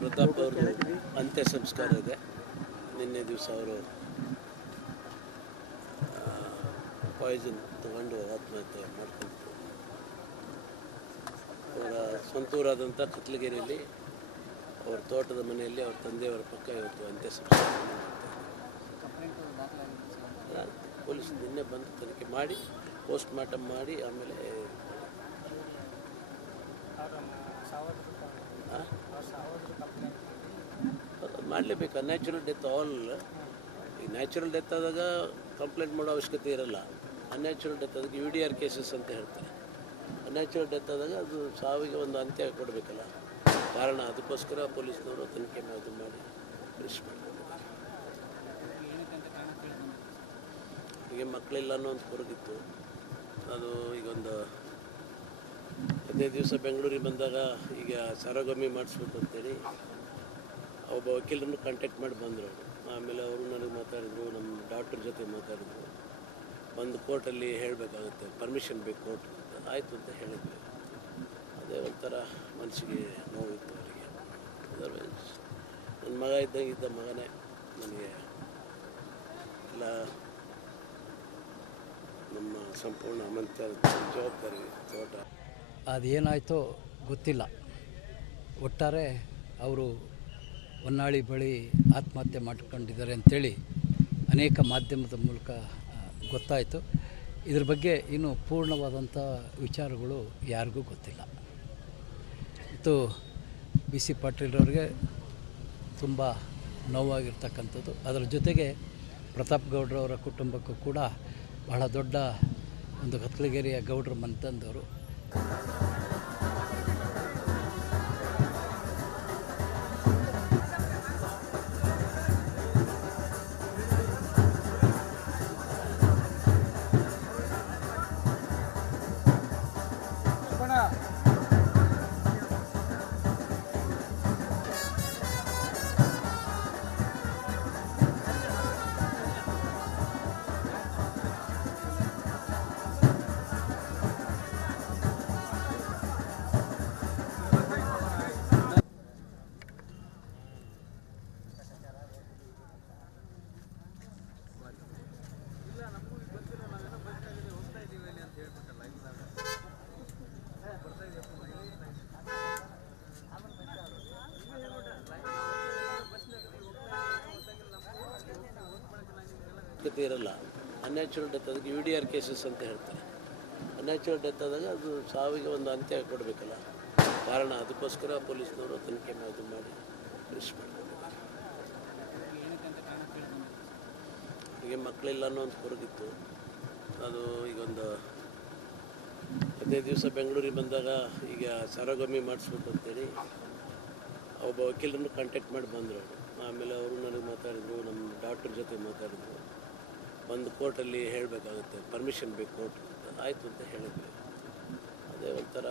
ಪ್ರತಾಪ್ ಅವರು ಅಂತ್ಯ ಸಂಸ್ಕಾರ ಇದೆ. ನಿನ್ನೆ ದಿವಸ ಅವರು ಪಾಯ್ಸನ್ ತಗೊಂಡು ಆತ್ಮಹತ್ಯೆ ಮಾಡ್ಕೊಂಡ್ರು. ಅವರ ಸ್ವಂತೂರಾದಂಥ ಕತ್ಲಗಿರಿಯಲ್ಲಿ ಅವ್ರ ತೋಟದ ಮನೆಯಲ್ಲಿ ಅವ್ರ ತಂದೆಯವರ ಪಕ್ಕ ಇವತ್ತು ಅಂತ್ಯ ಸಂಸ್ಕಾರ ಪೊಲೀಸ್ ನಿನ್ನೆ ಬಂದು ತನಿಖೆ ಮಾಡಿ ಪೋಸ್ಟ್ ಮಾರ್ಟಮ್ ಮಾಡಿ ಆಮೇಲೆ ಮಾಡಲೇಬೇಕು. Unnatural death all. ಈ ನ್ಯಾಚುರಲ್ ಡೆತ್ ಆದಾಗ ಕಂಪ್ಲೇಂಟ್ ಮಾಡೋ ಅವಶ್ಯಕತೆ ಇರಲ್ಲ. ಅನ್ಯಾಚುರಲ್ ಡೆತ್ ಅದಕ್ಕೆ UDR ಕೇಸಸ್ ಅಂತ ಹೇಳ್ತಾರೆ. ಅನ್ಯಾಚುರಲ್ ಡೆತ್ ಆದಾಗ ಅದು ಸಾವಿಗೆ ಒಂದು ಅಂತ್ಯ ಕೊಡಬೇಕಲ್ಲ, ಕಾರಣ. ಅದಕ್ಕೋಸ್ಕರ ಪೊಲೀಸ್ನವರು ತನಿಖೆ ಇದು ಮಾಡಿ ಫಿನಿಶ್ ಮಾಡ್ಕೊಂಡಿದ್ದಾರೆ. ಈಗ ಮಕ್ಕಳಿಲ್ಲ ಅನ್ನೋ ಒಂದು ಕೊರಗಿತ್ತು. ಅದು ಈಗೊಂದು 15 ದಿವಸ ಬೆಂಗಳೂರಿಗೆ ಬಂದಾಗ ಈಗ ಸರಗಮ್ಮಿ ಮಾಡಿಸ್ಬೇಕು ಅಂತೇಳಿ ಒಬ್ಬ ವಕೀಲರನ್ನು ಕಾಂಟ್ಯಾಕ್ಟ್ ಮಾಡಿ ಬಂದರು ಅವರು. ಆಮೇಲೆ ಅವರು ನನಗೆ ಮಾತಾಡಿದ್ರು, ನಮ್ಮ ಡಾಕ್ಟ್ರ್ ಜೊತೆ ಮಾತಾಡಿದ್ರು. ಒಂದು ಕೋರ್ಟಲ್ಲಿ ಹೇಳಬೇಕಾಗುತ್ತೆ, ಪರ್ಮಿಷನ್ ಬೇಕು ಕೋರ್ಟ್ ಅಂತ. ಆಯಿತು ಅಂತ ಹೇಳಿದ್ವಿ. ಅದೇ ಒಂಥರ ಮನಸ್ಸಿಗೆ ನೋವಿತ್ತು ಅವರಿಗೆ. ಅದರ್ವೈಸ್ ನನ್ನ ಮಗ ಇದ್ದ ಮಗನೇ ನನಗೆ. ಎಲ್ಲ ನಮ್ಮ ಸಂಪೂರ್ಣ ಅಮಂತ್ಯ ಜವಾಬ್ದಾರಿ ತೋಟ. ಅದೇನಾಯಿತೋ ಗೊತ್ತಿಲ್ಲ. ಒಟ್ಟಾರೆ ಅವರು ಹೊನ್ನಾಳಿ ಬಳಿ ಆತ್ಮಹತ್ಯೆ ಮಾಡಿಕೊಂಡಿದ್ದಾರೆ ಅಂಥೇಳಿ ಅನೇಕ ಮಾಧ್ಯಮದ ಮೂಲಕ ಗೊತ್ತಾಯಿತು. ಇದ್ರ ಬಗ್ಗೆ ಇನ್ನೂ ಪೂರ್ಣವಾದಂಥ ವಿಚಾರಗಳು ಯಾರಿಗೂ ಗೊತ್ತಿಲ್ಲ. ಮತ್ತು BC ಪಾಟೀಲ್ರವ್ರಿಗೆ ತುಂಬ ನೋವಾಗಿರ್ತಕ್ಕಂಥದ್ದು. ಅದರ ಜೊತೆಗೆ ಪ್ರತಾಪ್ ಗೌಡ್ರವರ ಕುಟುಂಬಕ್ಕೂ ಕೂಡ ಬಹಳ ದೊಡ್ಡ ಒಂದು ಕತ್ಲಗಿರಿಯ ಗೌಡ್ರ ಮನೆತಂದವರು. ಇರಲ್ಲ. ಅನ್ಯಾಚುರಲ್ ಡೆತ್ ಅದಕ್ಕೆ UDR ಕೇಸಸ್ ಅಂತ ಹೇಳ್ತಾರೆ. ಅನ್ಯಾಚುರಲ್ ಡೆತ್ ಆದಾಗ ಅದು ಸಾವಿಗೆ ಒಂದು ಅಂತ್ಯ ಕೊಡಬೇಕಲ್ಲ, ಕಾರಣ. ಅದಕ್ಕೋಸ್ಕರ ಪೊಲೀಸ್ನವರು ತನಿಖೆ ಇದು ಮಾಡಿ ಫಿನಿಶ್ ಮಾಡ್ಕೊಂಡಿದ್ದಾರೆ. ಈಗ ಮಕ್ಕಳಿಲ್ಲ ಅನ್ನೋ ಒಂದು ಕೊರಗಿತ್ತು. ಅದು ಈಗೊಂದು 15 ದಿವಸ ಬೆಂಗಳೂರಿಗೆ ಬಂದಾಗ ಈಗ ಸರಗಮ್ಮಿ ಮಾಡಿಸ್ಬೇಕು ಅಂತೇಳಿ ಒಬ್ಬ ವಕೀಲರನ್ನು ಕಾಂಟ್ಯಾಕ್ಟ್ ಮಾಡಿ ಬಂದರು ಅವರು. ಆಮೇಲೆ ಅವರು ನನಗೆ ಮಾತಾಡಿದ್ರು, ನಮ್ಮ ಡಾಕ್ಟ್ರ್ ಜೊತೆ ಮಾತಾಡಿದ್ರು. ಒಂದು ಕೋರ್ಟಲ್ಲಿ ಹೇಳಬೇಕಾಗುತ್ತೆ, ಪರ್ಮಿಷನ್ ಬೇಕು ಕೋರ್ಟ್ ಅಂತ. ಆಯಿತು ಅಂತ ಹೇಳಿದ್ವಿ. ಅದೇ ಒಂಥರ